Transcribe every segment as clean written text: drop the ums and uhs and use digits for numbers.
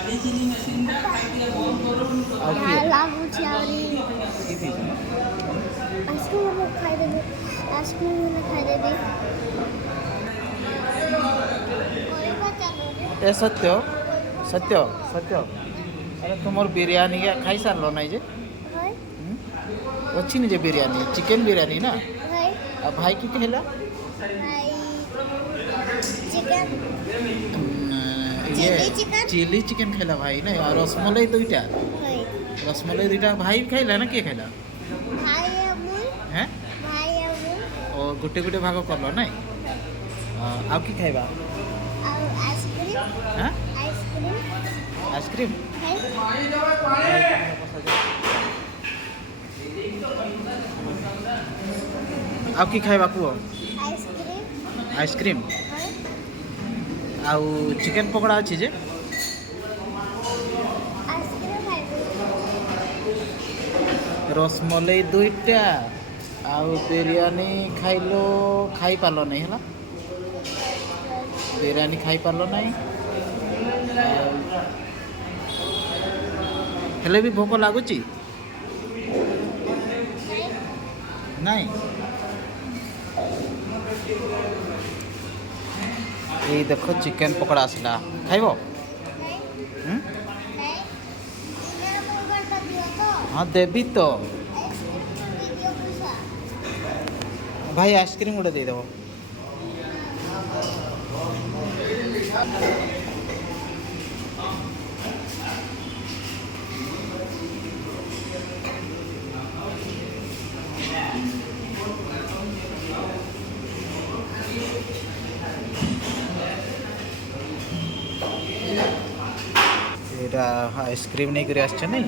ଆଉ କିଏ ଲାଗୁଛି ଆହୁରି କି ପିଇଛ? ଆଇସ୍କ୍ରିମ୍ ଖାଇଦେବି ଆଇସ୍କ୍ରିମ୍ ଖାଇଦେବି କରିବା ଚାଲୁ ଏ ସତ୍ୟ ସତ୍ୟ ସତ୍ୟ ଆରେ ତୁମର ବିରିୟାନୀ ଖାଇ ସାରିଲ ନାଇଁ ଯେ ଭାଇ ଅଛି ନି ଯେ ବିରିୟାନୀ ଚିକେନ ବିରିୟାନୀ ନା ଭାଇ ଆଉ ଭାଇ କି ହେଲା ଭାଇ ଚିକେନ୍ ये चिली चिकन चिली चिकन खेला भाई ना और रसमलाई दुईटा भाई रसमलाई दुईटा भाई खाइला ना किए खाइला भाई अमूल हैं भाई अमूल ओ गुटे गुटे भाग करल ना आउ की खाइबा और आइसक्रीम हैं आइसक्रीम आइसक्रीम भाई आउ की खाइबा कुह आइसक्रीम आइसक्रीम भाई आउ चिकेन पकोड़ा अच्छी जे आइसक्रीम खाइबी रसमलाई दुईटा आउ बिरयानी खाइलो खाई पारल नहीं है बिरयानी खाई पारल नहीं हेले भी भोक लगुच नहीं ये देखो चिकेन पकोड़ा आसला खाइब हाँ देवी तो भाई आइसक्रीम गोटे देदेव आइसक्रीम नहीं करी आसछ नहीं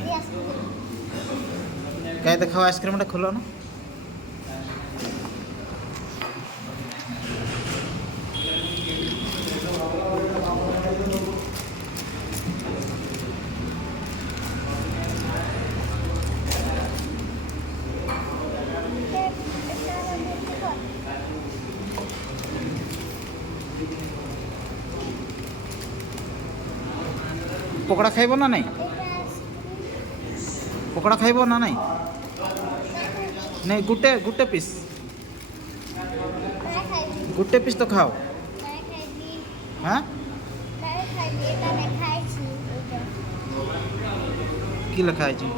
क्या देखाओ आइसक्रीम खोल ना पकोड़ा खाइब ना नहीं पकोड़ा खाइब ना नहीं नहीं गुटे गुटे पीस गुटे पीस तो खाओ हाँ की लिखा है जी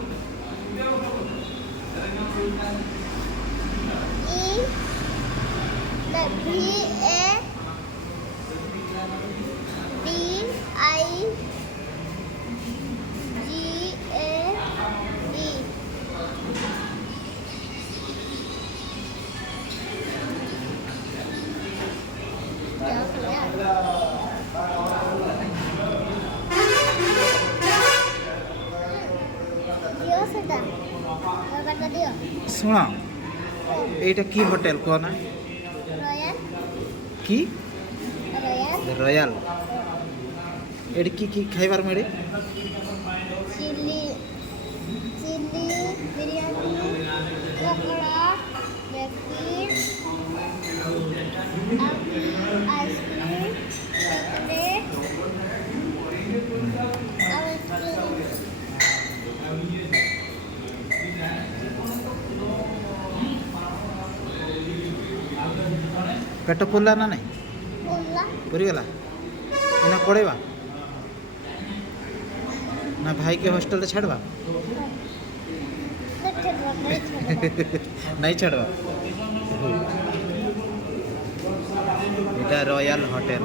शुण এইটা কি হোটেল কো না কি রয়্যাল এটি কি খাইবার মিলে chilli chilli biryani pakora Maggi ice cream chocolate पेट पुरला ना नहीं पूरी गला इना पड़ेबा ना भाई के हॉस्टल रे छाड़बा नहीं छाड़बा এটা রয়্যাল হোটেল।